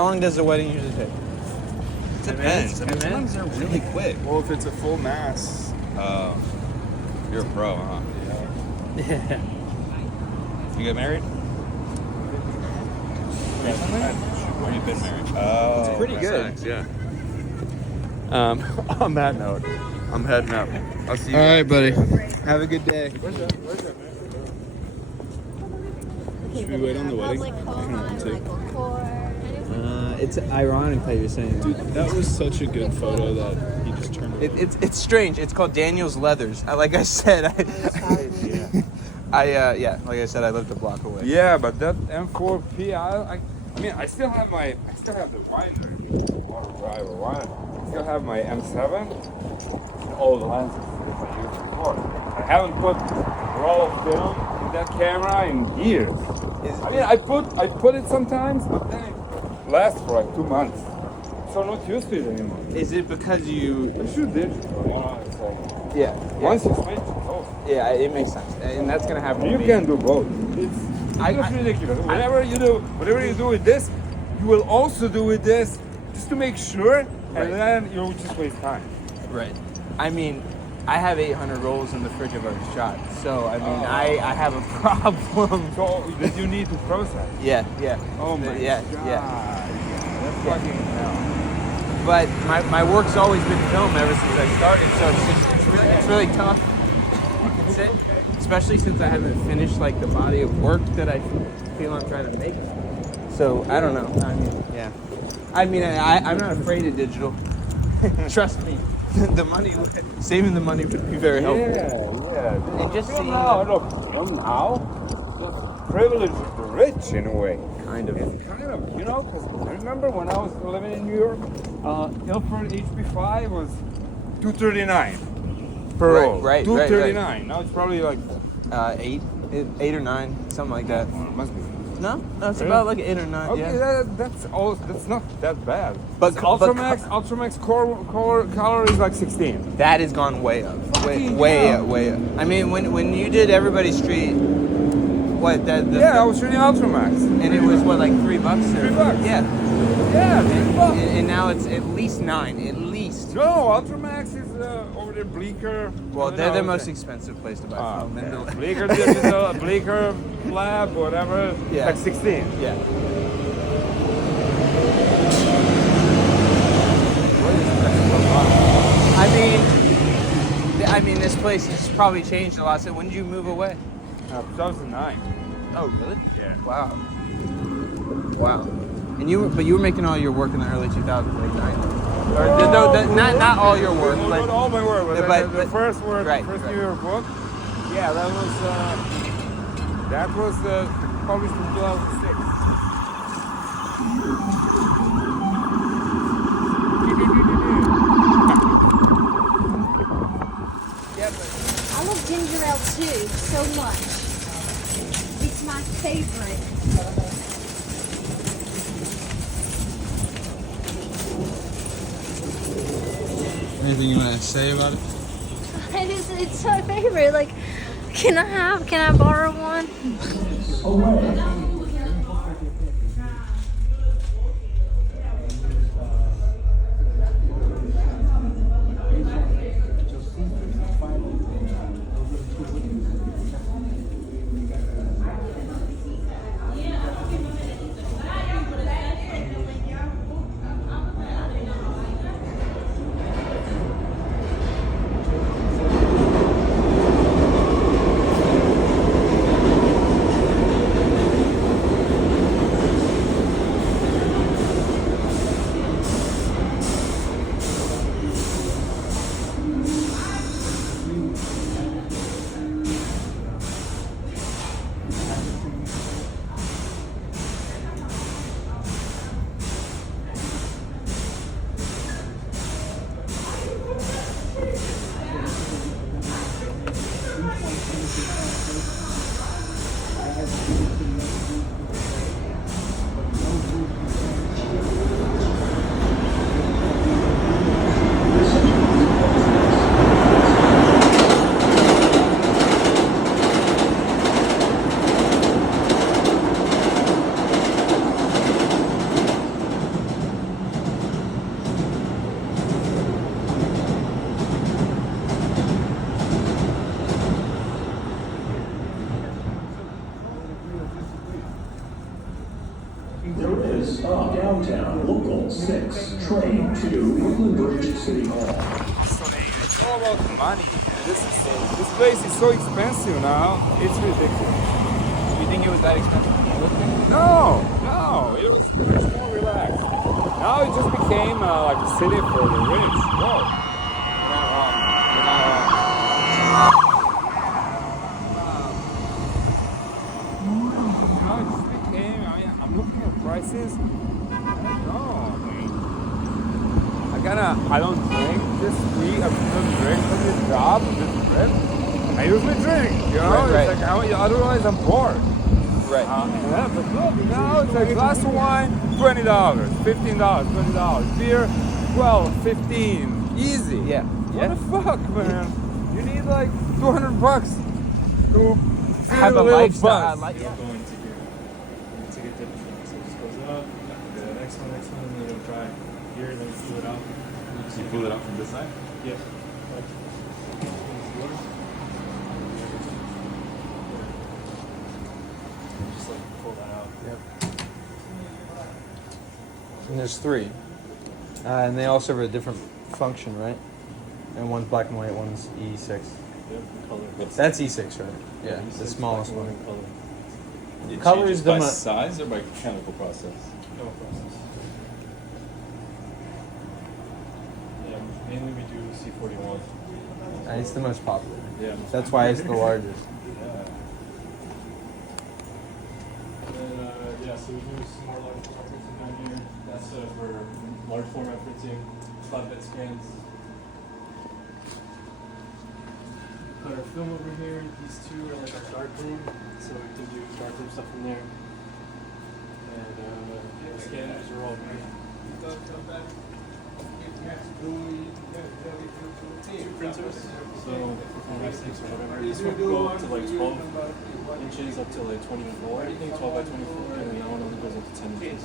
How long does the wedding usually take? It depends. Sometimes they're really quick. Well, if it's a full mass. You're a pro, huh? Yeah. You get married? Recently? Or you've been married? Oh, it's pretty good. Nice, yeah. On that note, I'm heading up. I'll see you. All right, buddy. Have a good day. Where's that? Should we wait on the wedding? I don't want to. It's ironic that you're saying Dude, that was such a good photo that he just turned away. It's strange. It's called Daniel's Leathers. Like I said, like I lived a block away. Yeah, but that M4P, I mean, I still have the winder, water driver one. I still have my M7, all the lenses that I used before. I haven't put roll of film in that camera in years. I mean, I put it sometimes, but then it lasts for like 2 months. So I'm not used to it anymore. Is it because you? I shoot digital, you know, it's like, Yeah. once you switch, it's over. Yeah, it makes sense, and that's gonna happen. You to me. can do both. It's ridiculous. Whatever you do with this, you will also do with this, just to make sure, and then you'll just waste time. Right. I mean, I have 800 rolls in the fridge of a shot, so I mean, I have a problem. So that you need to process. Yeah. Oh my Yeah. That's fucking hell. But my work's always been film ever since I started, so it's really tough. That's it. Especially since I haven't finished like the body of work that I feel I'm trying to make. So I don't know. I mean, yeah. I mean, I'm not afraid of digital. Trust me. The money, saving the money would be very helpful. Yeah. And just film seeing now, film now, the privilege of the rich in a way. Kind of. It's kind of, you know, because I remember when I was living in New York, Ilford HP5 was $239. Per roll. Right. $239. Now it's probably like 8 or 9, something like that. well, it must be. No, it's Really? about like 8 or 9. Okay, Yeah. that's not that bad. But Ultramax color is like 16. That has gone way up. Fucking Way hell. up. I mean, when you did Everybody Street, what that? I was shooting Ultramax. And it was what, like $3? Or, $3. Yeah. Yeah, $3. And now it's at least 9. At least. No, Ultramax is over there, Bleecker. Well, they're the most expensive place to buy film. Yeah. Bleecker Digital, Bleecker Lab, whatever. Yeah. Like 16. Yeah. I mean, this place has probably changed a lot. So when did you move away? 2009. Oh, really? Yeah. Wow. And you were making all your work in the early 2000s, like 90s. Or not all your work, Not all my work, but the first work, right, the first right. New York book. Yeah, that was published in 2006. I love ginger ale too, so much. It's my favorite. Anything you want to say about it? It's my favorite. Like, can I borrow one? It's all about money. This place is so expensive now. It's ridiculous. You think it was that expensive when you lived there? No, it was much more relaxed. Now it just became like a city for the rich. Whoa. You're not wrong. Now it just became, I'm looking at prices. I don't know. I don't drink this week. I don't drink for this job, this trip. I usually drink, you know? Right. It's like, otherwise I'm bored. Right. Yeah, but look, now it's a glass of wine, $20, $15, $20. Beer, 12, 15. Easy. Yeah. What the fuck, man? You need like $200 to Have a little lifestyle. buzz. Going to here. To get different. So it just goes up, the next one, and then it'll dry here, and then you pull it out. So you pull it out from this side? Yeah. Just like pull that out. And there's three. And they all serve a different function, right? And one's black and white, one's E6. Yep, color. That's E6, right? Yeah, E6, the smallest black one. and white color. It Color changes is the by mo- size or by chemical process? No process. Yeah, mainly we do C41. And it's the most popular. Yeah. That's why it's the largest. And then, so we do some more large format printing down here. That's for large format printing, flatbed scans. Put our film over here. These two are like our dark room, so we can do dark room stuff in there. And the scanners are all here. Two printers, so for domestics or whatever. This one can go up to like 12 inches up to like 24, I think, 12 by 24, and then that one only goes up to 10 inches.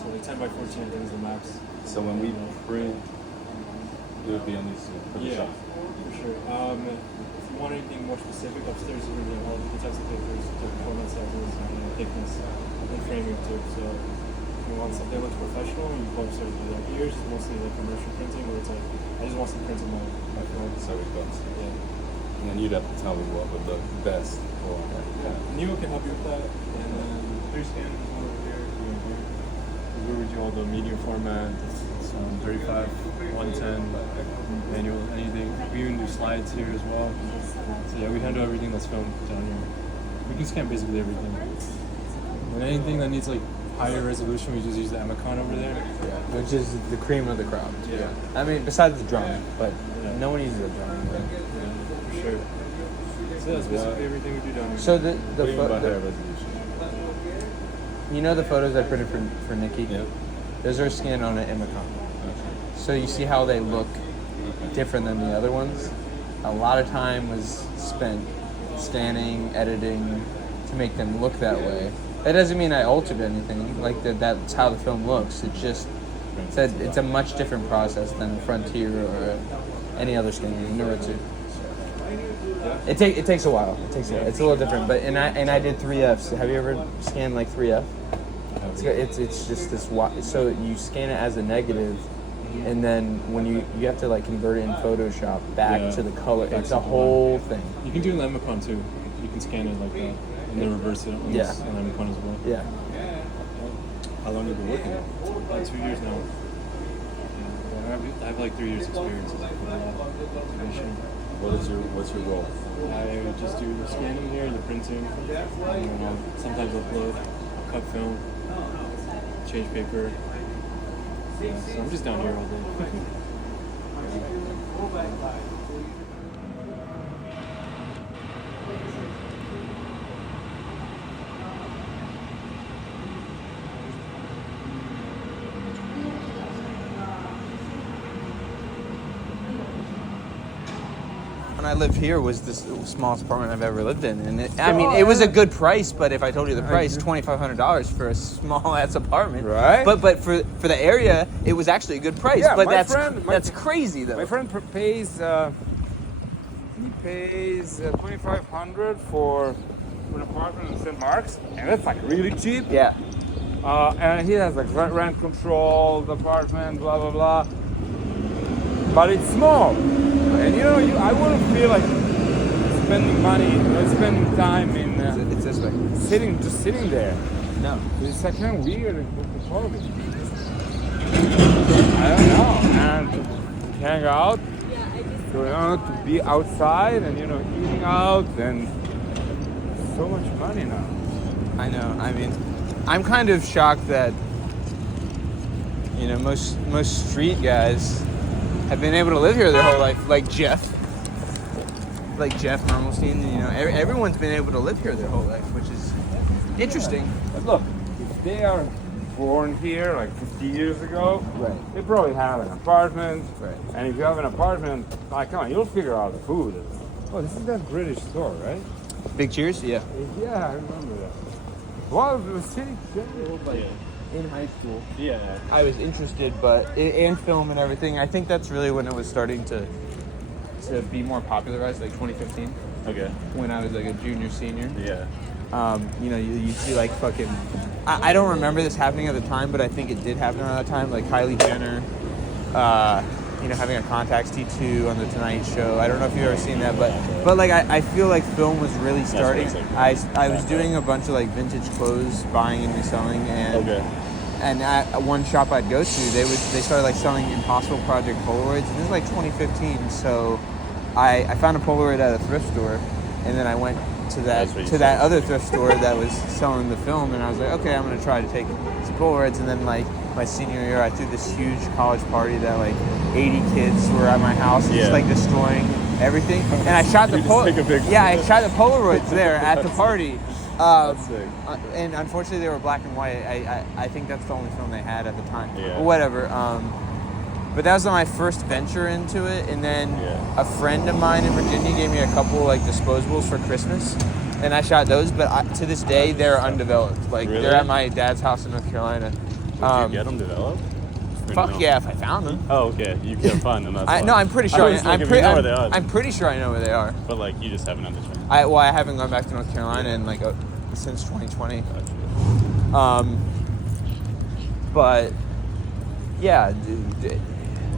So like 10 by 14 I think is the max. So when we print, it would be on these two for the Yeah, shop. for sure. If you want anything more specific, upstairs is really all the types of papers, different format sizes, and thickness, and framing too. So if you want something that looks professional, you go upstairs and do that. Here is mostly like commercial printing, where it's like, I just want some prints on my phone. So we got. Yeah. And then you'd have to tell me what would look best for. Yeah. Neo can help you with that. And then there's scanners over there, here. Where we do all the medium format, 35, 110, manual, anything. We even do slides here as well. So yeah, we handle everything that's filmed down here. We can scan basically everything. And anything that needs like higher resolution, we just use the Emicon over there. Yeah, which is the cream of the crop. Yeah. I mean, besides the drum, but Yeah. no one uses a drum. Yeah, for sure. So that's basically everything we do down here. So What do you mean by higher resolution? you know the photos I printed for Nikki? Yeah. Those are scanned on an Emicon. So you see how they look different than the other ones? A lot of time was spent scanning, editing to make them look that way. That doesn't mean I altered anything. Like that's how the film looks. It's just it's a much different process than Frontier or any other scanner. Newer too. It takes a while. It's a little different. But and I did 3Fs. Have you ever scanned like 3F? It's just this. So you scan it as a negative, and then when you have to like convert it in Photoshop back to the color. It's a whole thing. You can do an Emicon too. You can scan it like that and then reverse it on Emicon as well. Yeah. How long have you been working on it? About 2 years now. Yeah, I have like 3 years experience as a automation. What's your role? I just do the scanning here, the printing, and then sometimes upload, cut film, change paper. Yeah, so I'm just down here all day. When I lived here was the smallest apartment I've ever lived in, and it was a good price. But if I told you the price, $2,500 for a small ass apartment, Right. But for the area, it was actually a good price. Yeah, but my that's friend- crazy though. My friend pays $2,500 for an apartment in St. Mark's, and that's like really cheap. Yeah. And he has like rent control, the apartment, blah blah blah. but it's small. And you know, I wouldn't feel like spending money, spending time in It's this way. just sitting there. No. It's like kind of weird and claustrophobic. I don't know, and to hang out, to be outside and eating out, and so much money now. I know. I mean, I'm kind of shocked that most street guys have been able to live here their whole life, like Jeff Mermelstein. Everyone's been able to live here their whole life, which is interesting. But look, if they are born here like 50 years ago, Right. they probably have an apartment. Right. And if you have an apartment, like, come on, you'll figure out the food. Oh, this is that British store, right? Big cheers. Yeah. Yeah, I remember that. Well, the city. In high school, Yeah. I was interested, but in film and everything, I think that's really when it was starting to be more popularized, like 2015, Okay. when I was like a junior, senior. Yeah. You see like fucking, I don't remember this happening at the time, but I think it did happen at the time, like Kylie Jenner, having a Contacts T2 on the Tonight Show. I don't know if you've ever seen that, but like I feel like film was really starting. I was doing a bunch of like vintage clothes, buying and reselling, and at one shop I'd go to, they started like selling Impossible Project Polaroids, and this was like 2015. So I found a Polaroid at a thrift store, and then I went to that other thrift store that was selling the film, and I was like, okay, I'm gonna try to take some Polaroids. And then like my senior year, I threw this huge college party that like 80 kids were at my house, just like destroying everything. And I shot the I shot the Polaroids there at the party. And unfortunately, they were black and white. I think that's the only film they had at the time. Yeah. Or whatever. But that was my first venture into it. And then a friend of mine in Virginia gave me a couple like disposables for Christmas, and I shot those. But to this day, they're undeveloped. Like Really? they're at my dad's house in North Carolina. Did you get them developed? Or Fuck no? yeah, if I found them. Oh, okay. You can't find them. That's No, I'm pretty sure. I was like, if you know where they are. I'm pretty sure I know where they are. But like, you just haven't had the chance. I haven't gone back to North Carolina in like since 2020. But yeah,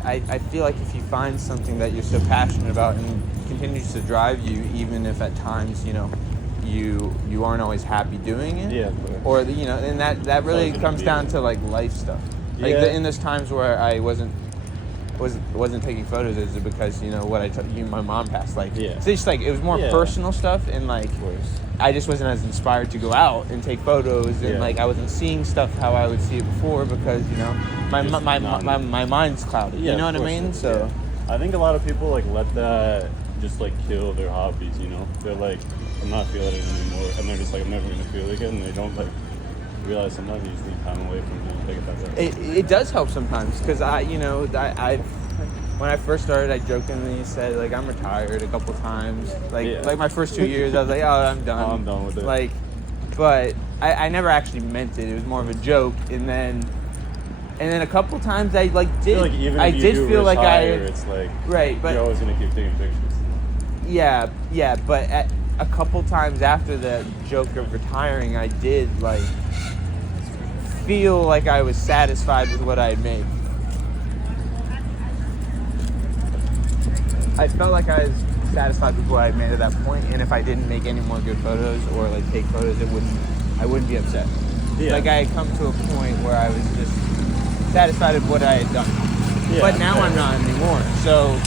I feel like if you find something that you're so passionate about and continues to drive you, even if at times you aren't always happy doing it. Yeah. Or and that really comes down to like life stuff. Like in those times where I wasn't taking photos, is it because my mom passed? Like it's just like it was more personal stuff, and like I just wasn't as inspired to go out and take photos, and like I wasn't seeing stuff how I would see it before because my mind's clouded. Yeah, you know what I mean? So I think a lot of people like let that just like kill their hobbies. They're like, I'm not feeling it anymore, and they're just like, I'm never gonna feel it again, and they don't like realize sometimes you just need time away from it. Take it back. It does help sometimes because I when I first started, I jokingly said like I'm retired a couple times. Like my first 2 years, I was like, oh, I'm done. Oh, I'm done with it. Like, but I never actually meant it. It was more of a joke, and then a couple times I like did. I feel like even I if you did do feel like retire, it's like right, but you're always gonna keep taking pictures. Yeah, but a couple times after the joke of retiring, I did like feel like I was satisfied with what I had made. I felt like I was satisfied with what I made at that point, and if I didn't make any more good photos or like take photos, I wouldn't be upset. Yeah. Like I had come to a point where I was just satisfied with what I had done. Yeah, but now I'm not anymore. So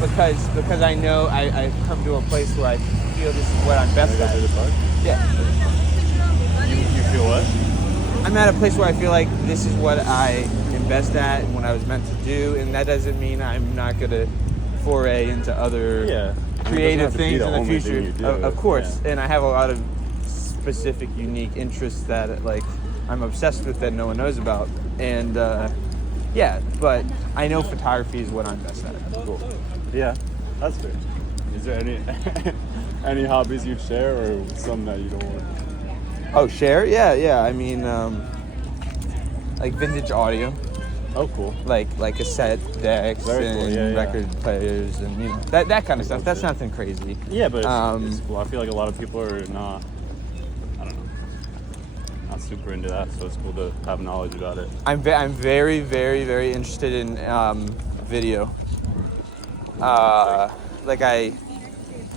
because I know I've come to a place where I feel this is what I'm best at. Yeah. You feel what? I'm at a place where I feel like this is what I am best at and what I was meant to do, and that doesn't mean I'm not gonna foray into other creative things in the future. Of course, and I have a lot of specific, unique interests that like I'm obsessed with that no one knows about, and but I know photography is what I'm best at. Cool. Yeah, that's fair. Is there any hobbies you'd share or some that you don't want? Oh, share? Yeah. I mean, like vintage audio. Oh, cool. Like cassette decks and record players and that kind of stuff. That's nothing crazy. Yeah, but it's cool. I feel like a lot of people are not super into that, so it's cool to have knowledge about it. I'm very, very, very interested in video. Like I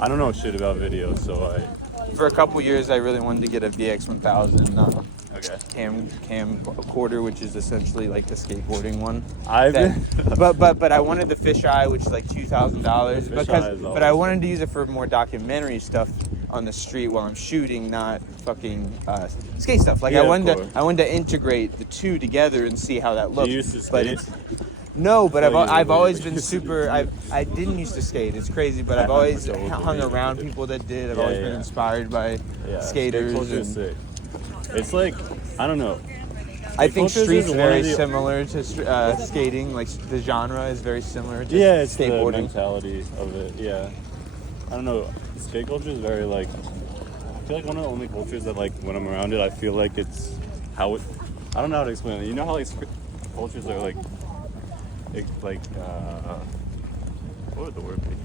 don't know shit about video, so for a couple years I really wanted to get a VX1000 okay. camcorder, which is essentially like the skateboarding one. I've But I wanted the fisheye, which is like $2,000 Fisheye is but I wanted to use it for more documentary stuff on the street while I'm shooting, not fucking skate stuff. Like Yeah, I of wanted course. to integrate the two together and see how that looks. You used to But skate? no, but Oh, I've you always really been super. I didn't used to skate. It's crazy, but I've always hung around people that did. I've always been inspired by skaters. Skate culture is sick. It's like, I don't know. I think culture is street's one very of the- similar to skating. Like the genre is very similar to It's the skateboarding. mentality of it. Yeah, I don't know. Skate culture is very like. I feel like one of the only cultures that like when I'm around it, I feel like it's how it. I don't know how to explain it. You know how like cultures are like what would the word be?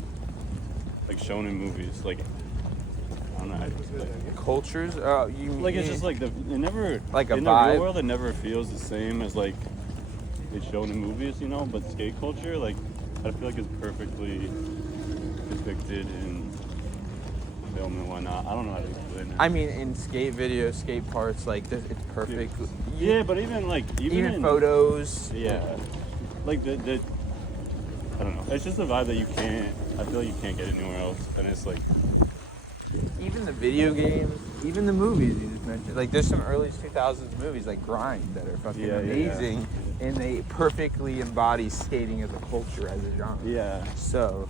Like shown in movies. Like I don't know how to explain it. Cultures? You Like it's just like it never like a in the vibe? real world it never feels the same as like it's shown in movies, you know. But skate culture, like I feel like it's perfectly depicted in film and whatnot. I don't know how to explain it. I mean, in skate videos, skate parts, like it's perfect. Yeah, but even Even in photos. Yeah, like the I don't know. It's just a vibe that you can't. I feel like you can't get anywhere else, and it's like Even the video games, even the movies you just mentioned. Like there's some early 2000s movies like Grind that are fucking amazing, and they perfectly embody skating as a culture, as a genre. yeah. So,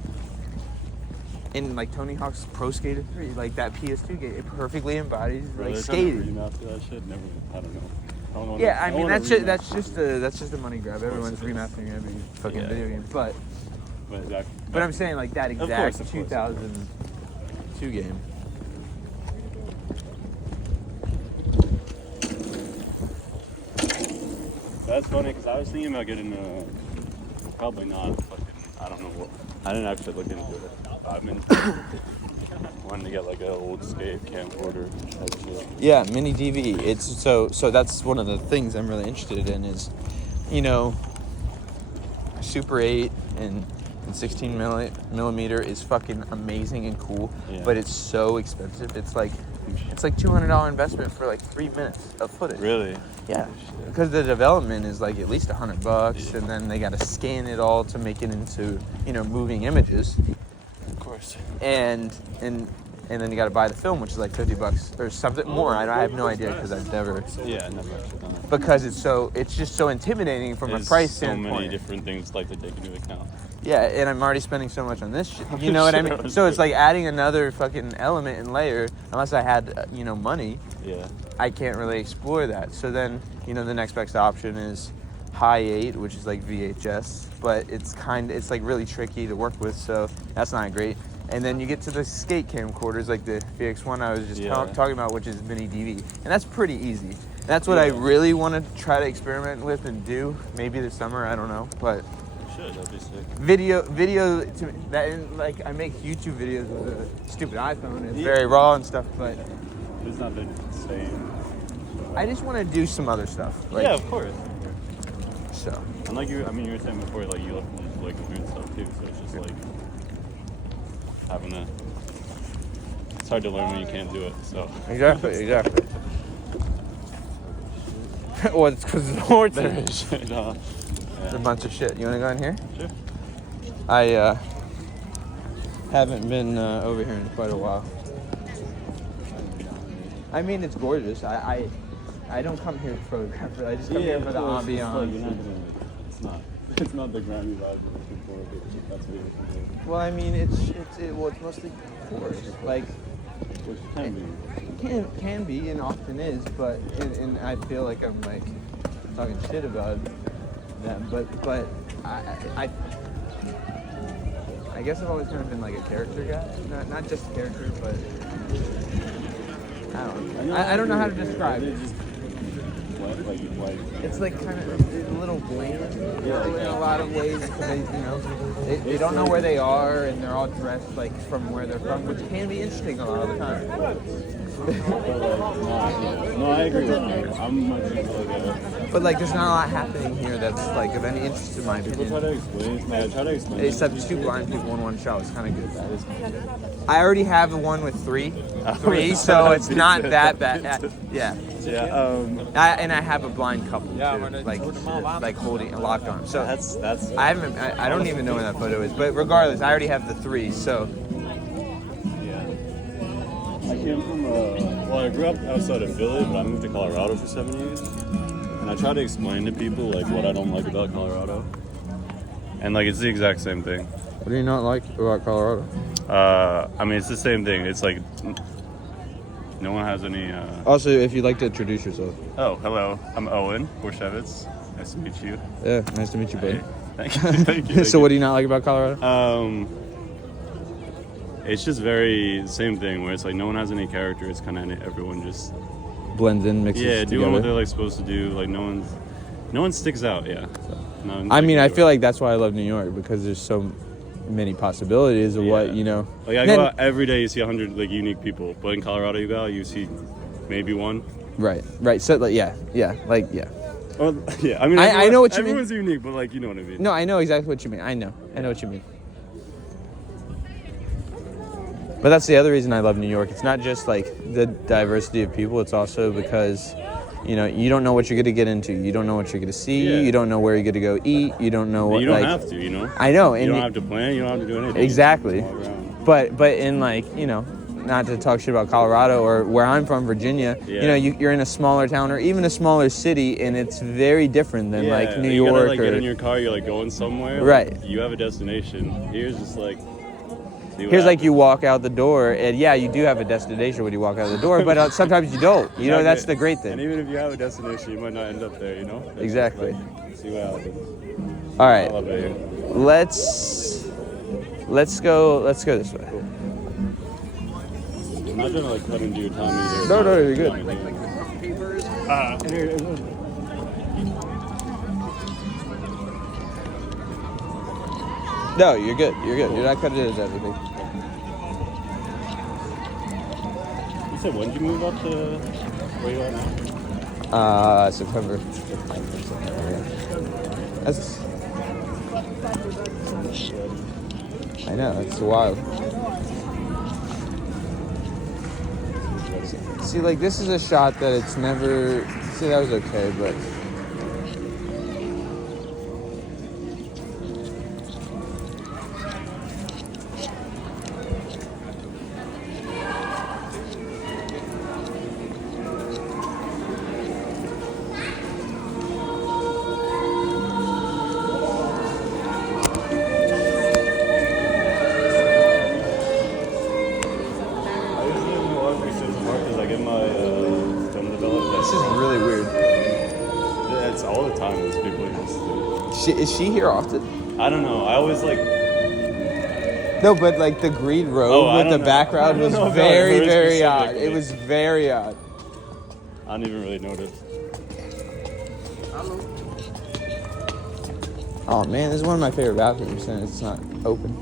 in like Tony Hawk's Pro Skater 3, like that PS2 game, it perfectly embodies Bro, like they're trying to skating. remaster that shit. Never. I don't know. I don't Yeah, I don't mean wanna that's just a money grab. Everyone's it is. remastering every fucking Yeah. video game, but Exactly. I'm saying like that Of exact course. 2002 game. That's funny because I was thinking about getting probably not fucking. I don't know what. I didn't actually look into it. I've been wanting to get like an old skate camcorder type shit. Yeah, mini DV. It's so that's one of the things I'm really interested in is, you know, Super 8 and 16 millimeter is fucking amazing and cool, but it's so expensive. It's like $200 investment for like 3 minutes of footage. Really? Yeah, because the development is like at least $100, and then they got to scan it all to make it into, you know, moving images. Of course. And then you got to buy the film, which is like $50 or something more. I have no idea because I've never. Yeah, never actually done that. Because it's just so intimidating from a price standpoint. So many different things like to take into account. Yeah, and I'm already spending so much on this shit. You know what I mean? So it's like adding another fucking element and layer. Unless I had, you know, money, Yeah. I can't really explore that. So then, you know, the next best option is High 8, which is like VHS, but it's like really tricky to work with, so that's not great. And then you get to the skate camcorders, like the VX1 I was just talking about, which is mini DV, and that's pretty easy. And that's what I really want to try to experiment with and do, maybe this summer. I don't know, but That'd be sick. video to that, and like I make YouTube videos with a stupid iPhone. It's very raw and stuff, but It's not the same. I just want to do some other stuff. Like, Yeah, of course. So. And like you were saying before, like you like doing stuff too. So it's just like having to. It's hard to learn when you can't do it. So. Exactly. Well, it's because it's more to it. It's a bunch of shit. You want to go in here? Sure. I haven't been over here in quite a while. I mean, it's gorgeous. I don't come here to photograph it. I just come here for the ambiance. It's not the Grammy vibe you're looking for, but that's what you're looking for. Well, I mean, it's mostly forest. Like, Which can be. can be and often is, but and I feel like I'm like talking shit about them, but I guess I've always kind of been like a character guy, not just a character, but I don't know how to describe it. It's like kind of a little bland in a lot of ways. They don't know where they are, and they're all dressed like from where they're from, which can be interesting a lot of the time. No, I agree with you. I'm much really good. But like, there's not a lot happening here that's like of any interest in my opinion. Try to explain. Except two blind people in one shot was kind of good. I already have the one with three, so it's not that bad. Yeah. Yeah. And I have a blind couple too, like holding a locked arm. So That's. I don't even know where that photo is. But regardless, I already have the three. So I came from I grew up outside of Philly, but I moved to Colorado for 7 years. And I try to explain to people like what I don't like about Colorado. And like it's the exact same thing. what do you not like about Colorado? I mean, it's the same thing. It's like no one has any. Also, if you'd like to introduce yourself. Oh, hello. I'm Owen Borshevitz. Nice to meet you. Yeah, nice to meet you, buddy. Thank you. Thank you. So what do you not like about Colorado? It's just very same thing where it's like no one has any character. It's kind of everyone just Blends in, mixes doing together. what they're like supposed to do. Like no one sticks out. Yeah. No, I mean, I feel like that's why I love New York, because there's so many possibilities of what, you know. Like I go out every day, you see 100 like unique people, but in Colorado you go out, you see maybe one. Right. So like, yeah. Well, yeah. I mean, I know what you mean. Everyone's unique, but like you know what I mean. No, I know exactly what you mean. I know what you mean. But that's the other reason I love New York. It's not just like the diversity of people. It's also because, you know, you don't know what you're going to get into. You don't know what you're going to see. Yeah. You don't know where you're going to go eat. You don't know what. You don't have to, you know. I know. You don't have to plan. You don't have to do anything. Exactly. You just walk around. But in like, you know, not to talk shit about Colorado or where I'm from, Virginia, Yeah. you know, you're in a smaller town or even a smaller city, and it's very different than like New York. You gotta like or, get in your car. You're like going somewhere. Right. Like, you have a destination. Here's just like. Here's like you walk out the door, and yeah, you do have a destination when you walk out the door, but sometimes you don't. You know, that's the great thing. And even if you have a destination, you might not end up there. You know. It's Exactly. Like, see what happens. All right, I love it here. let's go this way. I'm not trying to like cut into your time either. No, you're good. No, you're good. You're not cutting into everything. You said when did you move up to where you are now? September. That's. I know, it's wild. See, like, this is a shot that it's never. See, that was okay, but. Is she here often? I don't know. I always like. No, but like the green robe with the background was very, very odd. specifically. It was very odd. I didn't even really notice. Oh man, this is one of my favorite bathrooms, and it's not open.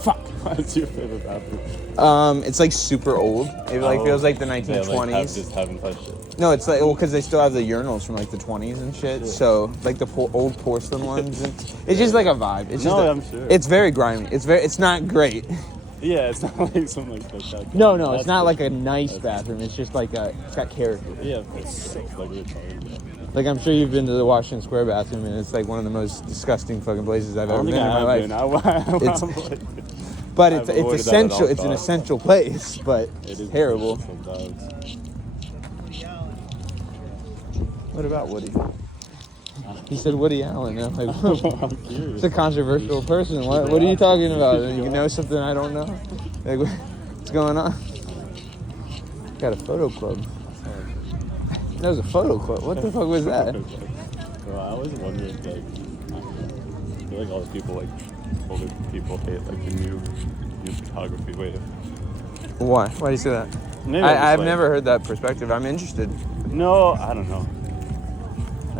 Fuck. What's your favorite bathroom? It's like super old. It like feels like the 1920s. Yeah, just haven't touched it. No, it's like because they still have the urinals from like the 20s and shit. So like the old porcelain ones. And it's just like a vibe. It's just I'm sure. It's very grimy. It's not great. Yeah, it's not like something like spectacular. No, it's not like a nice bathroom. It's just like it's got character. Yeah, it's like retarded. Like I'm sure you've been to the Washington Square bathroom, and it's like one of the most disgusting fucking places I've ever been in my life. But it's essential. It's an essential place, but it's terrible. Sometimes. What about Woody? He said Woody Allen. I'm like, I'm curious. it's a controversial person. What are you talking about? You know something I don't know? Like, what's going on? Got a photo club. That was a photo club. What the fuck was that? Well, I always wondered, like, I feel like all the people, like, older people hate, like, the new photography wave. Why? Why do you say that? Maybe I've never heard that perspective. I'm interested. No, I don't know.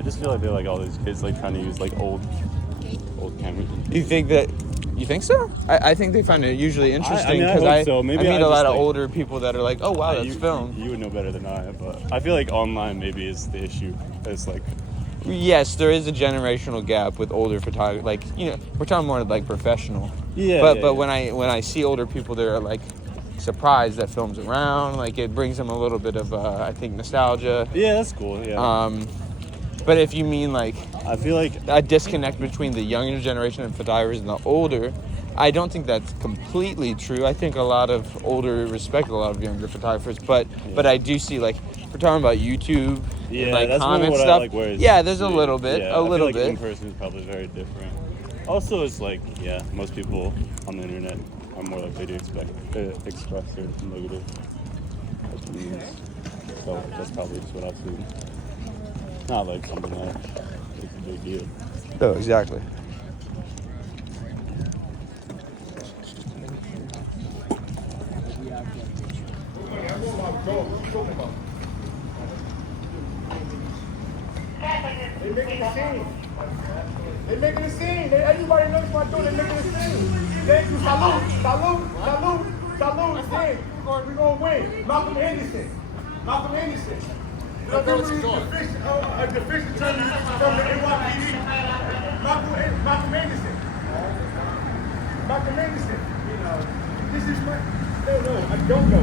just feel like they're like all these kids like trying to use like old cameras. You think that? You think so? I think they find it usually interesting I because hope so. Maybe I meet I a lot just, of like- older people that are like, oh wow, that's you, film. You would know better than I, but I feel like online maybe is the issue. It's like Yes, there is a generational gap with older photographers. Like, you know, we're talking more like professional. Yeah. But yeah, but yeah. when I see older people, they're like surprised that film's around. Like it brings them a little bit of I think nostalgia. Yeah, that's cool. Yeah. But if you mean like I feel like a disconnect between the younger generation of photographers and the older, I don't think that's completely true. I think a lot of older respect a lot of younger photographers, but I do see like if we're talking about YouTube and like that's more comment what stuff. I like, whereas Yeah, there's a little bit, yeah, a little I feel like in bit. person is probably very different. Also, it's like most people on the internet are more likely to express their negative opinions. So that's probably just what I've seen. Not like something that is a big deal. Oh, exactly. They making a scene. They making a scene. Everybody knows what I'm doing. They making a scene. Thank you. Salute. Salute. Salute. Salute. Scene. We're going to win. Malcolm Anderson. Malcolm Anderson. The fish attorney from the NYPD. Malcolm Anderson. Malcolm Anderson. This is my... No, I don't know.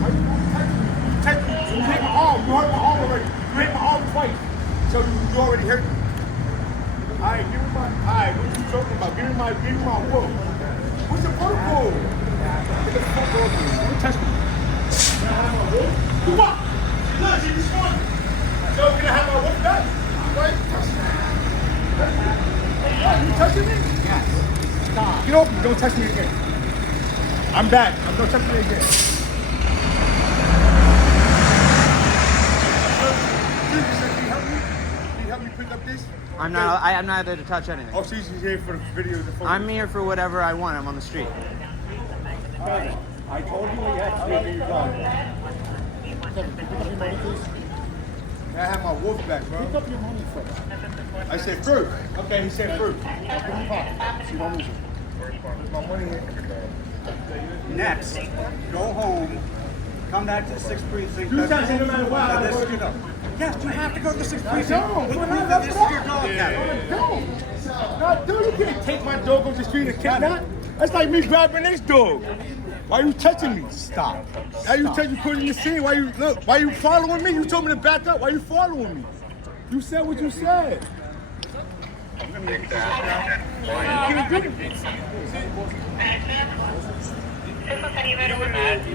Why you touch me? You hit my arm. You hurt my arm already. You hit my arm twice. So you already hurt me. Alright, give me my... Alright, what are you talking about? Give me my wool. What's the purple? Get the fuck off me. Don't touch me. You what? Look, she just won. So can I have my wool back? Why are you touching me? What, you touching me? Yes. Stop. Get off me. Don't touch me again. I'm back. Don't touch me again. Help me pick up this? I'm not there to touch anything. Oh, she's here for the video. I'm here for whatever I want. I'm on the street. I told you yesterday you're gone. I have my wolf back, bro. Pick up your money first. I said fruit. Okay, he said fruit. She don't lose it. My money here. Next, go home, come back to the 6th precinct. You touch it no matter what. Yes, you have to go to the 6th precinct. don't. With We're proof not that this is up your dog for kennel. No, dude, you can't take my dog off the street and kick that. That's like me grabbing this dog. Why are you touching me? Stop. Why you touching me, putting in the scene? Why you following me? You told me to back up. Why you following me? You said what you said. You know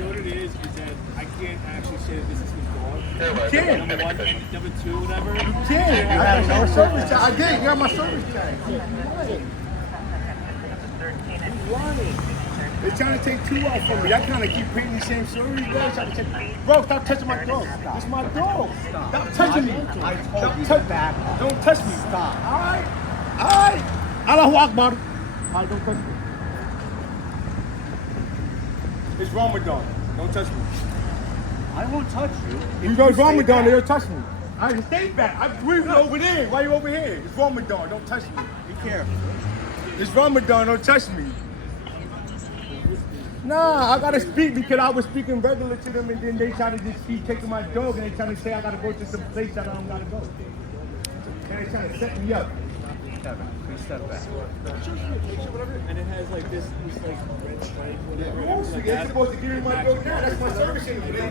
what it is that I can't actually say that this is his dog. You can't. Number one, and number two, whatever. You can't. I have no service tag. I did. You got my service tag. They're trying to take two out from me. I kind of keep painting the same stories, bro. Bro, stop touching my dog. It's my dog. Stop touching me. I told you back. Don't touch me. Stop. All right. All right. Allahu Akbar. All right, don't touch me. It's Ramadan. Don't touch me. I won't touch you. You go Ramadan, they don't touch me. I stay back. I'm breathing over there. Why you over here? It's Ramadan. Don't touch me. Be careful. It's Ramadan. Don't touch me. Nah, I gotta speak because I was speaking regular to them and then they try to just keep taking my dog and they trying to say I gotta go to some place that I don't gotta go. And they trying to set me up. Kevin, please step back. And it has like this like red stripe, whatever. Oh, Like they're that. supposed to give me my dog now. That's my service interview.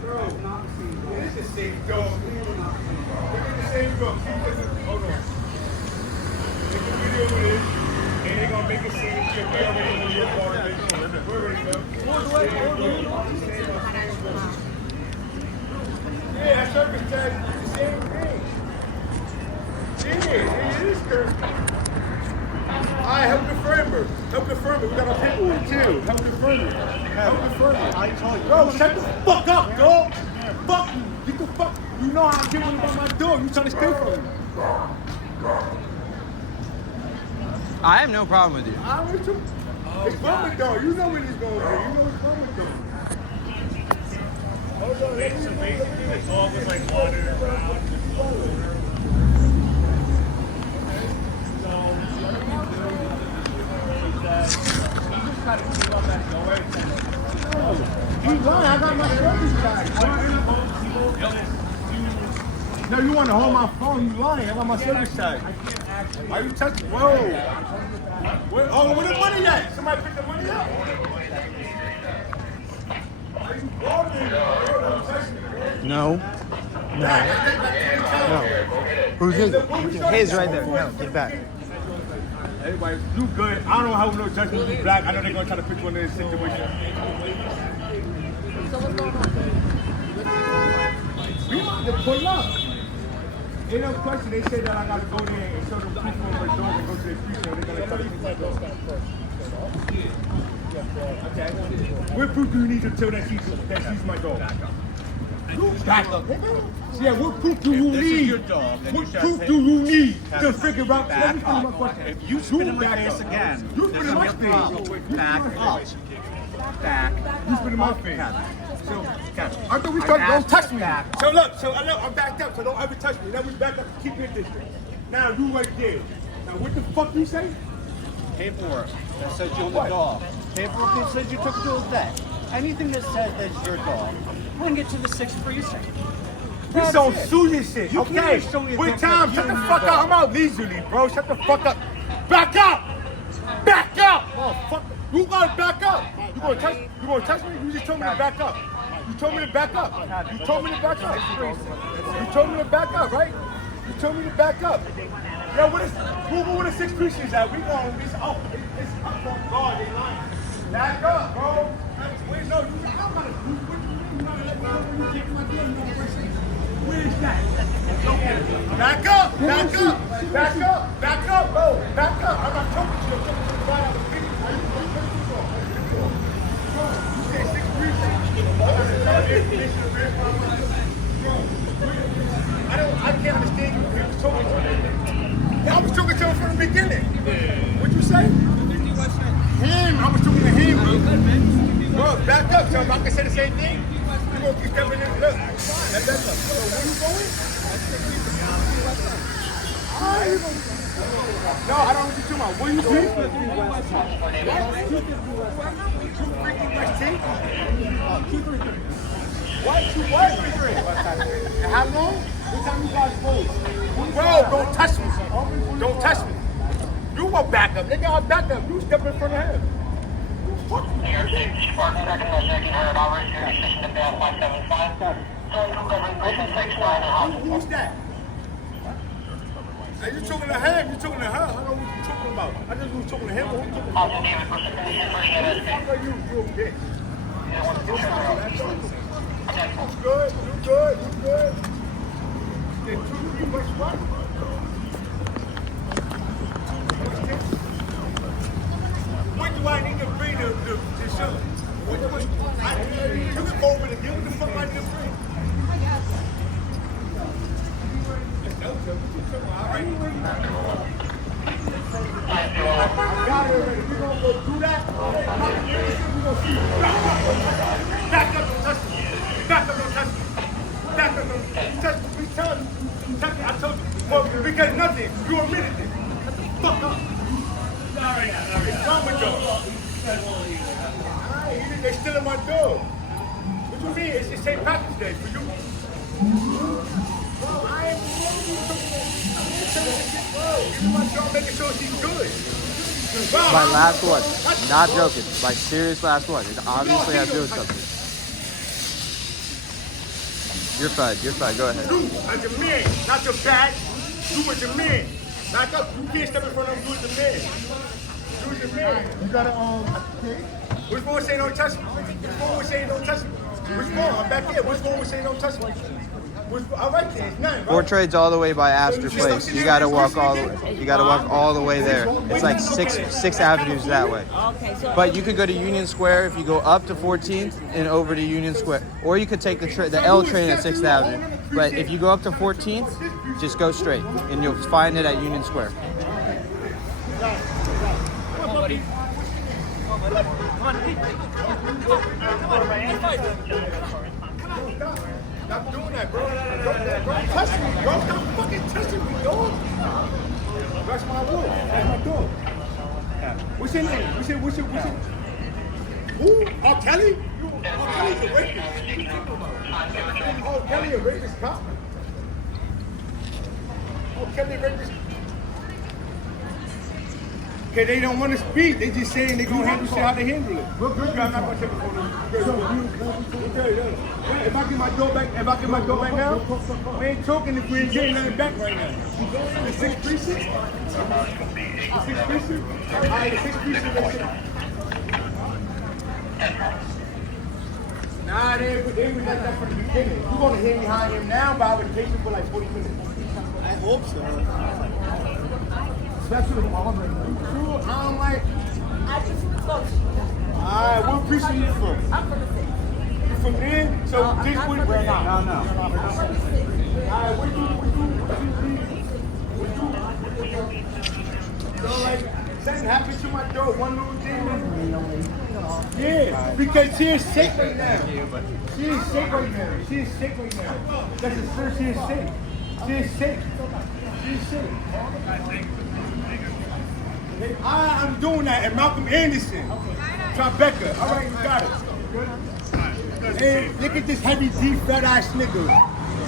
Bro, this is the same dog. Look at the same dog. Hold on. Take a video of this, and they're gonna make a scene. They already know you're part of it. We're ready, bro. Yeah, that service tag is the same thing. Yeah, it is good. Alright, help confirm her. Help confirm it. We got our paperwork too. Help confirm it. Help confirm it. I told you. Bro, shut the fuck up, dog. Fuck you. Get the fuck. You know how I get one about my dog. You trying to stay from me. I have no problem with you. I don't too. It's Ramadan. You know when it's going to be. You know it's Ramadan. So basically, the dog was like wandering around. He's lying. I got my service tag. No, you want to hold my phone? You lying? I got my service tag. Why you touching? Whoa! Oh, where the money at? Somebody pick the money up. Are you walking? No. No. Who's his? His right there. No, get back. Everybody, you good. I don't know how no judgment you black. I know they're going to try to pick one of these situations. We want to pull up. Ain't no question. They say that I got to go there and show them proof on my dog and go to the precinct. They're going to try to pick my dog. Okay. What proof do you need to tell that she's my dog? Back up. Yeah, what proof do you need? What proof do you need to figure out? Let me finish my question. If you spit in my face again, You spit in my face. back up. Back. You spit in my face. So, I thought we talked, don't touch me. So look, I'm backed up, so don't ever touch me. Now we back up, keep it this way. Now you right there. Now what the fuck you say? Paperwork that says you're the dog. Paperwork that says you took it to a vet. Anything that says that's your dog, bring it to the 6th precinct. We don't sue this shit, okay? With time, shut the fuck up. I'm out leisurely, bro. Shut the fuck up. Back up! Back up! Oh, fuck. You gotta back up. You gonna touch me? You just told me to back up. You told me to back up. You told me to back up. You told me to back up, right? You told me to back up. Yo, what is where the 6 precincts at? We going, it's up. It's up on guard, they lying. Back up, bro. Wait, no, I'm not where is that? Back up, back up, back up, back up, bro. Back up. I'm not talking to you. I'm talking to the guy out of the video. You said 6 precincts. I can't understand you. He was talking to me. I was talking to him from the beginning. What'd you say? Him. I was talking to him, bro. Bro, back up, so I can say the same thing. You gonna keep stepping in. Look. Back up. So where you going? No, I don't know what you're talking about. What you say? What? And how long? What time you guys close? Bro, don't touch me. Don't touch me. You won't back up. Nigga, I'll back up. You step in front of him. Fuck you. Who's that? Are you talking to him? You talking to her? I don't know what you're talking about. I just was talking to him. Who you talking about? You a bitch. You good? You good? You good? Then 2, 3, what's what? What do I need to bring to show? You can go over and get what the fuck I need to bring. I got it already. We're going to go do that. We're going to see. Back up, don't touch me. Back up, don't touch me. Back up, don't touch me. We tell you. I told you. Well, because nothing. You admitted it. Shut the fuck up. Sorry. What's wrong with you? They're stealing my dog. What you mean? It's St. Patrick's Day for you. Well, I ain't my dog making sure she's good. My last one. Not joking. My serious last one. It obviously has to do with something. You're fine. Go ahead. You, as a man, not your dad. You as a man. Back up. You can't step in front of him. You as a man. You as a man. You gotta, Which one say don't touch me? Which one say don't touch me? Which one? I'm back here. Which one say don't touch me? All right, there. It's none, right? Portrait's all the way by Astor Place. You gotta walk all the way. You gotta walk all the way there. It's like six avenues that way. But you could go to Union Square if you go up to 14th and over to Union Square, or you could take the L train at 6th Avenue. But if you go up to 14th, just go straight, and you'll find it at Union Square. Stop doing that, bro. Don't touch me, bro. Stop fucking touching me, dog. That's my wolf. That's my dog. What's your name? What's your Who? Oh, Kelly? Oh, Kelly's a rapist. Oh, Kelly a rapist cop? Oh, Kelly a rapist. Okay, they don't want to speak. They just saying they gonna handle shit how they handle it. I'm not gonna take a photo. If I get my door back, now, we ain't talking if we ain't getting nothing back right now. The 6 precinct? The 6 precinct? Alright, the 6 precinct, that's it. Nah, they was like that from the beginning. You're gonna hear me how I am now, but I would take you for like 40 minutes. I hope so. Especially with all of them. I'm like, I just close. alright, what precinct you from? I'm from the city. You from there? So just what? No. Alright, what you so like, something happened to my dog, one little thing. Yeah, because she is sick right now. She is sick right now. That's a sir, she is sick. She is sick. I'm doing that, and Malcolm Anderson. Tribeca. All right, you got it. Hey, look at this heavy, deep, fat ass nigga.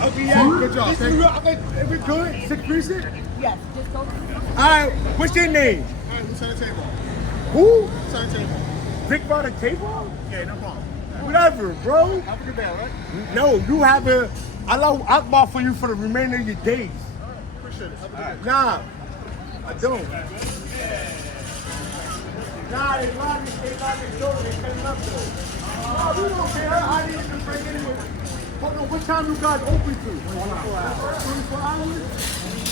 Ugly ass. Good job. Every good? 6 precinct? Yes, just go. Alright, what's your name? Alright, who's on the table? Who? Who's on the table? Vic by the table? Okay, no problem. Whatever, bro. Have a good day, alright? No, you have a Allah Akbar for you for the remainder of your days. Appreciate it. Have a good day. Nah, I don't. Nah, they locked the door. They cutting up though. Nah, we don't care. I need to break anyway. Hold on, what time you guys open to? 24 hours. 24 hours?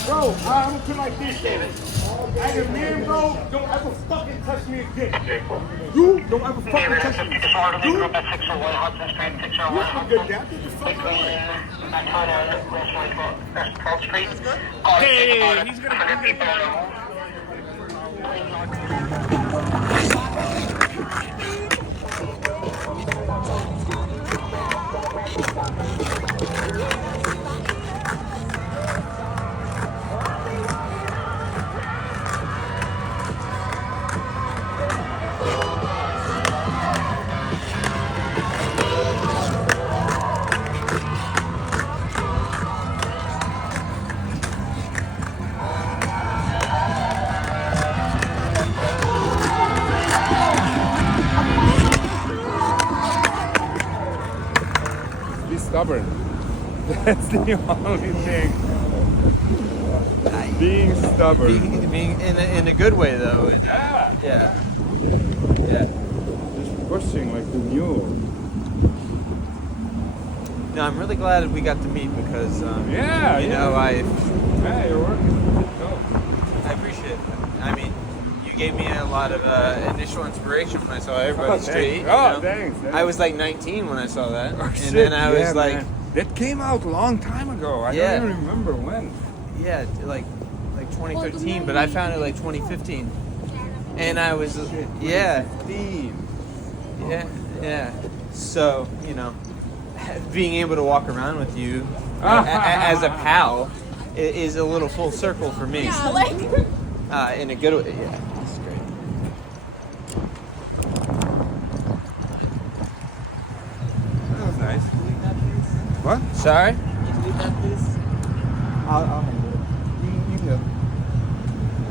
Bro, I'm gonna put like this. As a man, bro, don't ever fucking touch me again. You don't ever fucking touch me. You? You have a good day. I think the fuck Yeah, he's gonna stubborn. That's the only thing. Being stubborn. Being in a good way though. Yeah. Yeah. Just pushing like the mule. No, I'm really glad we got to meet because Yeah, you yeah. know Yeah, you're working. No. I appreciate it. I mean, you gave me a lot of initial inspiration when I saw Everybody Oh, Street. thanks. Oh, you know? thanks. I was like 19 when I saw that, Oh, and shit, then I was yeah, like, man. That came out a long time ago. I Yeah. don't even remember when. yeah, like 2013, but I found it like 2015, and I was, yeah, yeah. So you know, being able to walk around with you as a pal is a little full circle for me. Yeah, like. In a good way. Yeah, it's great. That was nice. What? Sorry? I'll handle it. You can go.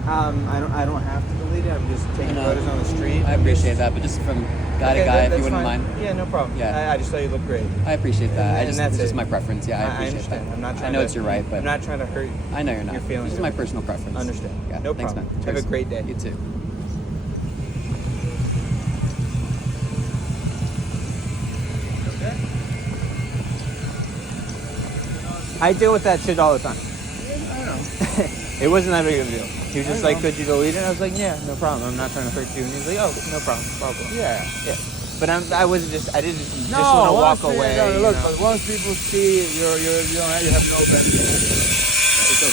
I don't have to delete it. I'm just taking photos on the street. I appreciate that, but just from guy to guy, if you wouldn't mind. Yeah, no problem. Yeah. I just thought you looked great. I appreciate that. And that's It's just it. my preference. Yeah, I I appreciate understand. that. I'm not trying I know to, it's your right, but I'm not trying to hurt I know you're not. your feelings. This is my personal preference. Understand. Yeah, No thanks, problem. man. Have a Cheers. great day. You too. I deal with that shit all the time. It wasn't that big of a deal. He was just like, could you delete it? I was like, yeah, no problem. I'm not trying to hurt you. And he's like, oh, no problem. Blah, blah. Yeah. But I didn't just want to walk away. Look, you know? but once people see you have no benefit. It's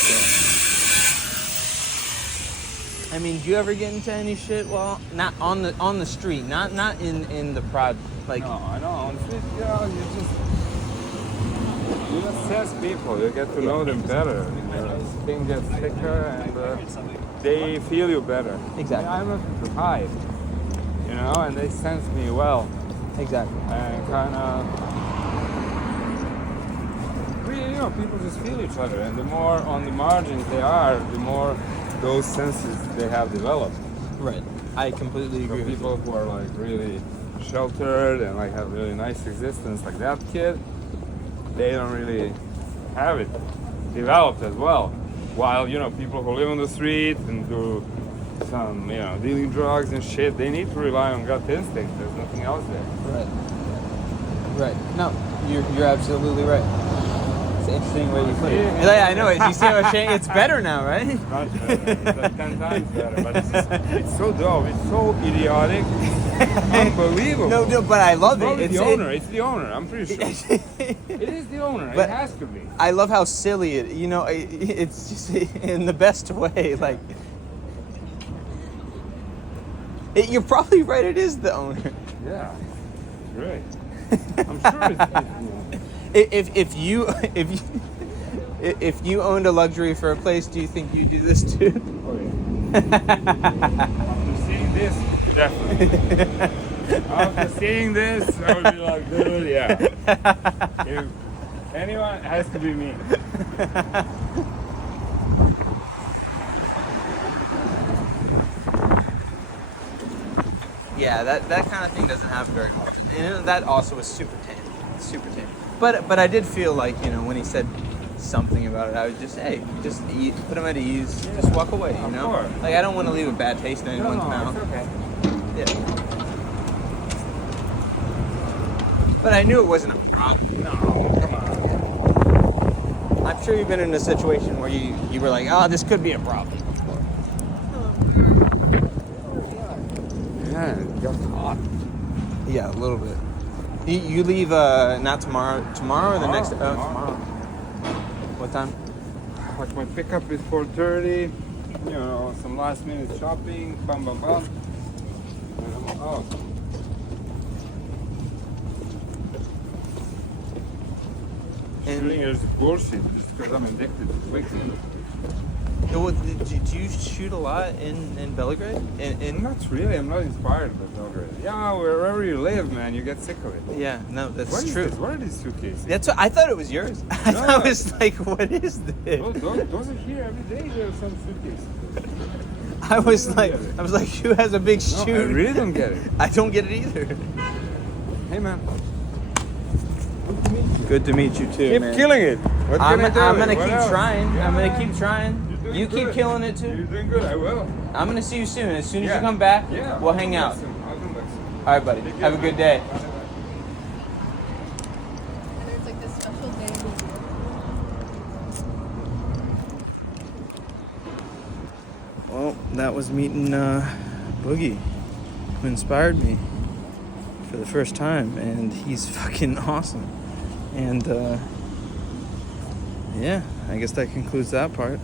okay. I mean, do you ever get into any shit? Well, not on the street, not in the prod. Like, No, I know. On street, you just You just sense people. You get to know them better. Your skin gets thicker, and they feel you better. Exactly. I'm not to hide, you know, and they sense me well. Exactly. And kind of, really, you know, people just feel each other, and the more on the margins they are, the more those senses they have developed. Right. I completely agree For with people you. who are like really sheltered and like have really nice existence, like that kid, they don't really have it developed as well. While, you know, people who live on the street and do some, you know, dealing drugs and shit, they need to rely on gut instinct. There's nothing else there. Right. Right. No, you're absolutely right. It's an interesting way you put it. Yeah, I know it. You see what I'm saying? It's better now, right? Much better. It's like 10 times better. But it's so dope. It's so idiotic. Unbelievable. No, but I love it. It's the owner. It's the owner. I'm pretty sure. It is the owner. But it has to be. I love how silly it. You know, it's just in the best way. Like, you're probably right. It is the owner. Yeah. Great. I'm sure it's If you owned a luxury for a place, do you think you'd do this too? Oh yeah. After seeing this, definitely. After seeing this, I would be like, dude, yeah. If anyone, it has to be me. Yeah, that kind of thing doesn't happen very often. And that also was super tame. Super tame. But I did feel like, you know, when he said something about it, I would just, hey, just put him at ease, just walk away, you know? course. Like, I don't want to leave a bad taste in anyone's mouth. It's okay. Yeah. But I knew it wasn't a problem. No, come on. I'm sure you've been in a situation where you were like, oh, this could be a problem. Yeah, it got hot. Yeah, a little bit. You leave not tomorrow or the next tomorrow. What time? Like my pickup is 4:30. You know, some last minute shopping. Bam, bam, bam. Oh. Shooting is bullshit just because I'm addicted to quicksand. Do you shoot a lot in Belgrade? Not really. I'm not inspired by Belgrade. Yeah, wherever you live, man, you get sick of it. Yeah, no, that's What is true. this? What are these suitcases? That's what, I thought it was yours. I thought it was like, what is this? Those are here every day. There are some suitcases. I was like, who has a big No, shoot? I really don't get it. I don't get it either. Hey, man. Good to meet you too, Keep man. killing it. What I'm can I do? gonna What keep else? trying. Yeah. I'm gonna keep trying. You're doing You keep good. killing it You're too. doing good. I will. I'm gonna see you soon. As soon as Yeah. you come back, Yeah. we'll hang out. I'll come back soon. All right, buddy. Take care, Have a good day. And it's like this special day of the year. Well, that was meeting Boogie, who inspired me for the first time, and he's fucking awesome. And yeah, I guess that concludes that part.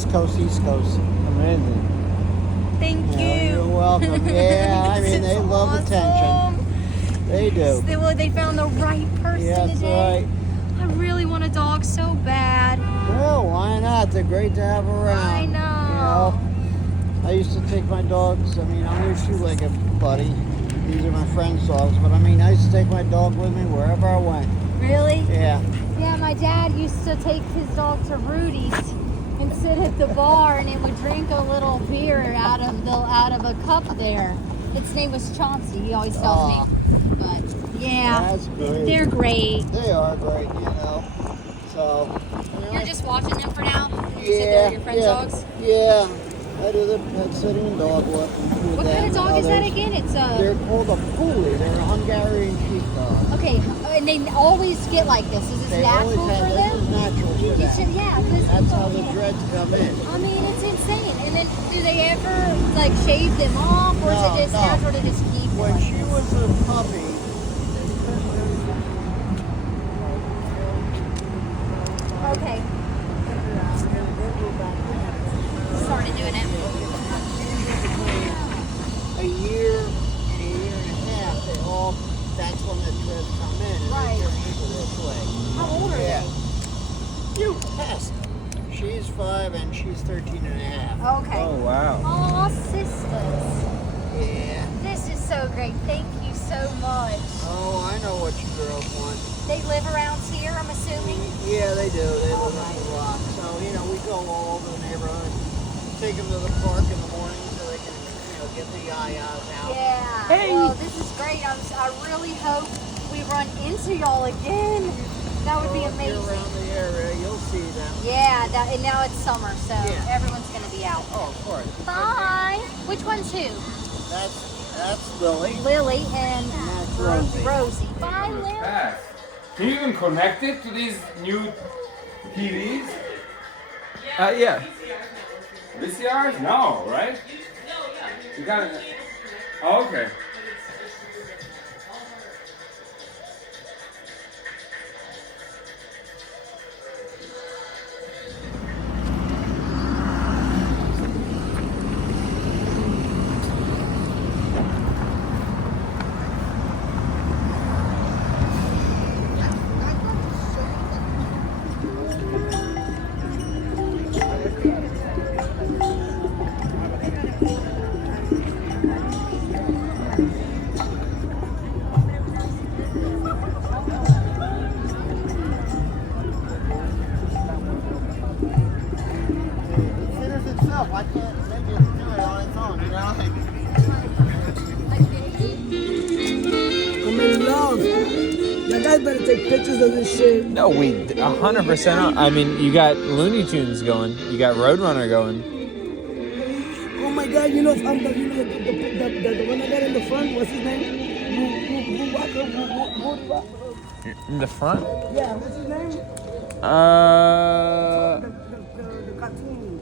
West Coast, East Coast. Amazing. Thank you. You're welcome. Yeah, I mean, This they is love awesome. attention. They do. They found the right person Yeah, that's today. right. I really want a dog so bad. Well, why not? They're great to have around. I know. You know, I used to take my dogs. I mean, I'm your two-legged buddy. These are my friend's dogs, but I mean, I used to take my dog with me wherever I went. Really? Yeah. Yeah, my dad used to take his dog to Rudy's and sit at the bar, and it would drink a little beer out of a cup there. Its name was Chauncey. He always tells me. But yeah, That's great. they're great. They are great, you know. So. You're just watching them for now. You said they're your friend's dogs. Yeah. I do the pet sitting and dog walking. What kind of dog is that again? It's They're called a Pooley. They're a Hungarian sheepdog. Okay, and they always get like this. Is this natural for them? This is natural for You them. should, yeah. That's how the dreads come in. I mean, it's insane. And then, do they ever like shave them off, or is it just natural to just keep them? When she was a puppy. Okay. Started doing it. A year and a half, that's when the dreads come in. And Right. they turn into this way. How old are they? You passed. She's 5 and she's 13 and a half. Okay. Oh, wow. Aw, sisters. Yeah. This is so great. Thank you so much. Oh, I know what you girls want. They live around here, I'm assuming? Yeah, they do. They live on the block. So, you know, we go all over the neighborhood. Take them to the park in the morning so they can, get the yayas out. Yeah. Hey. Well, this is great. I really hope we run into y'all again. That would be If amazing. you're around the area, you'll see them. Yeah, and now it's summer, so everyone's going to be out. Oh, of course. Bye. Which one's who? That's Lily. Lily and that's Rosie. Rosie. Bye, Lily. Can you even connect it to these new TVs? Yeah. VCRs? No, right? You gotta. Oh, okay. Why can't they just do it on its own, you know? I'm in love. You guys better take pictures of this shit. No, we 100%. I mean, you got Looney Tunes going. You got Roadrunner going. Oh my God! You know, the one I got in the front. What's his name? In the front? Yeah, what's his name? The cartoon.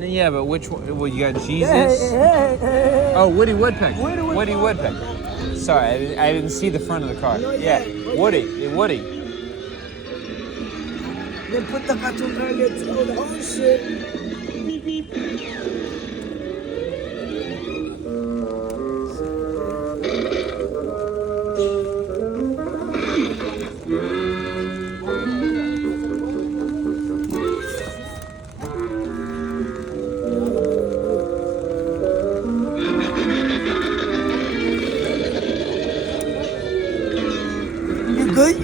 Yeah, but which one? Well, you got Jesus. Hey. Oh, Woody Woodpecker. Woody Woodpecker. Sorry, I didn't see the front of the car. No, Yeah, Woody. Woody. They put the cartoon earlier too. Oh shit. You good?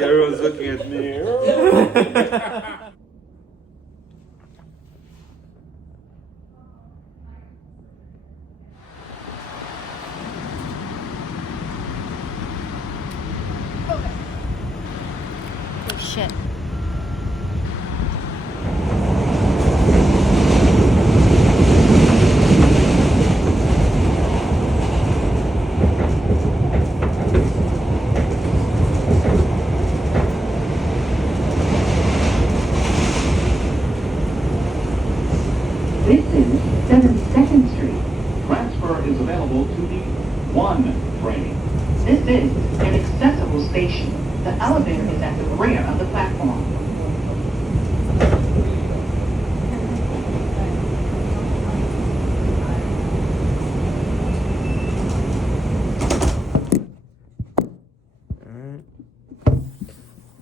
Everyone's looking at me. Oh, shit. This is 72nd Street. Transfer is available to the 1 train. This is an accessible station. The elevator is at the rear of the platform.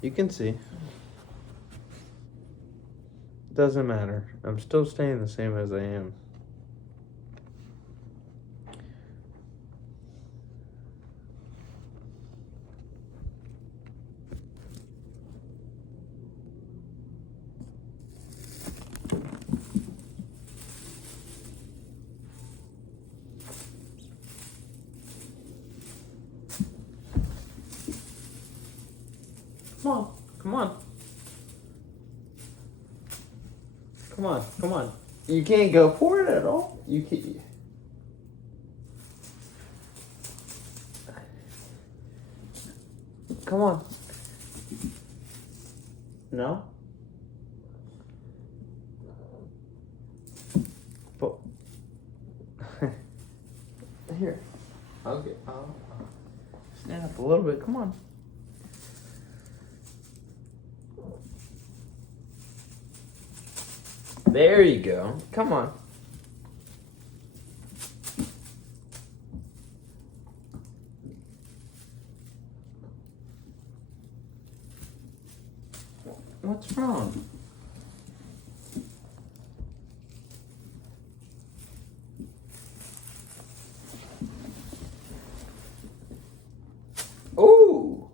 You can see. Doesn't matter. I'm still staying the same as I am. Come on, come on. Come on, come on. You can't go for it at all. You can't. Come on. No? But here. Okay. I'll stand up a little bit. Come on. There you go. Come on. What's wrong? Ooh.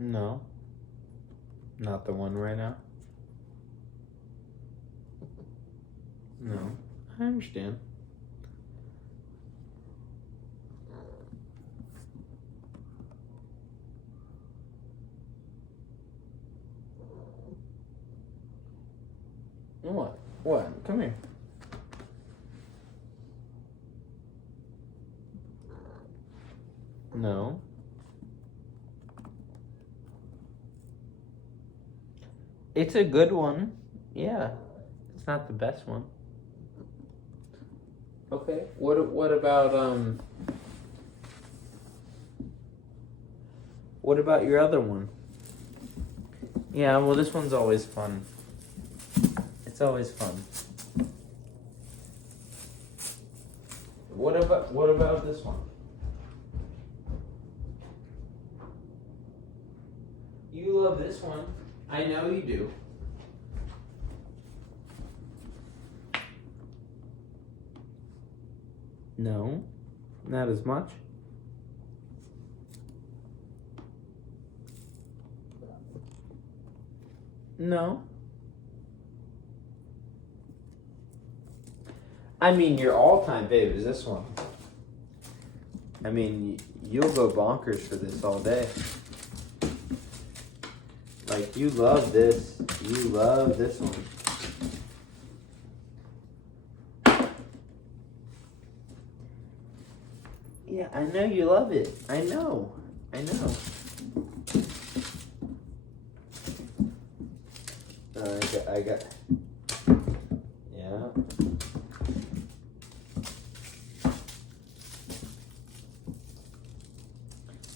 No. Not the one right now. No. I understand. What? What? Come here. No. It's a good one. Yeah. It's not the best one. Okay. What about your other one? Yeah, well this one's always fun. It's always fun. What about this one? You love this one. I know you do. No, not as much. No. I mean, your all-time fave is this one. I mean, you'll go bonkers for this all day. Like, you love this. You love this one. Yeah, I know you love it. I know. I know. I got. Yeah.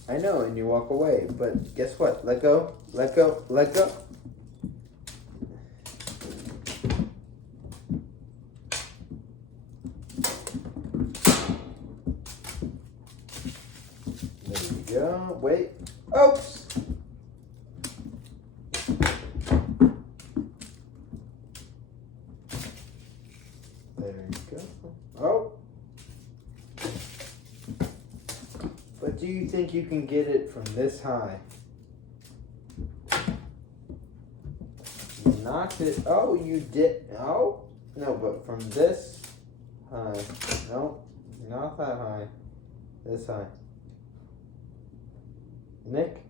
I know, and you walk away, but guess what? Let go, let go, let go. There you go. Wait. Oops. There you go. Oh. But do you think you can get it from this high? You knocked it. Oh, you did. Oh. No, but from this high. No, not that high. This high. Nick?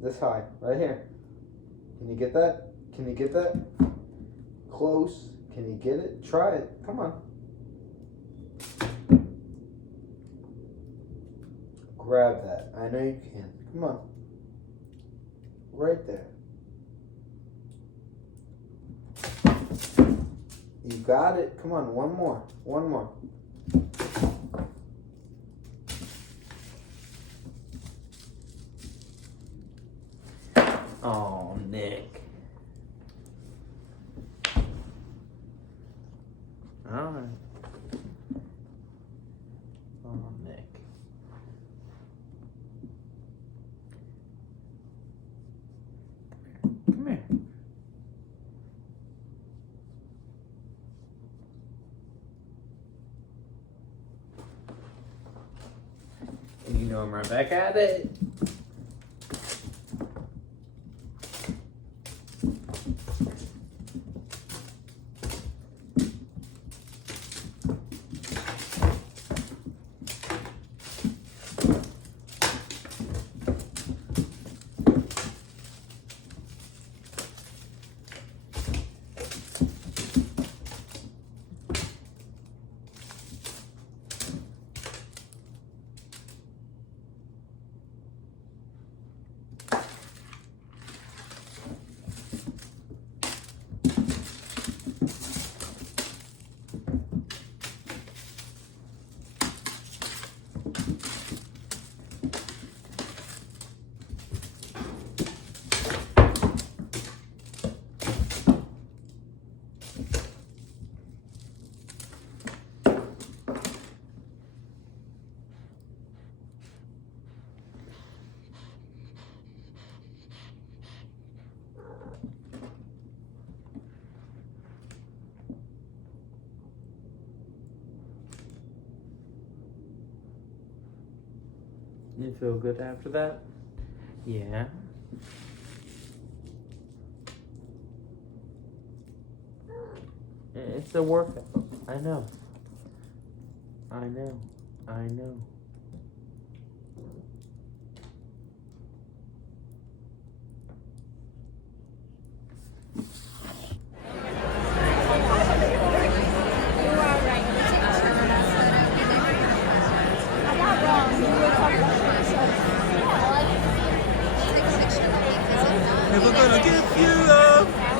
This high, right here. Can you get that? Can you get that? Close. Can you get it? Try it. Come on. Grab that. I know you can. Come on. Right there. You got it. Come on. One more. One more. Oh, Nick. All right. Oh, Nick. Come here. And you know I'm right back at it. You feel good after that? Yeah. It's a workout. I know. I know. I know. Never gonna give you up.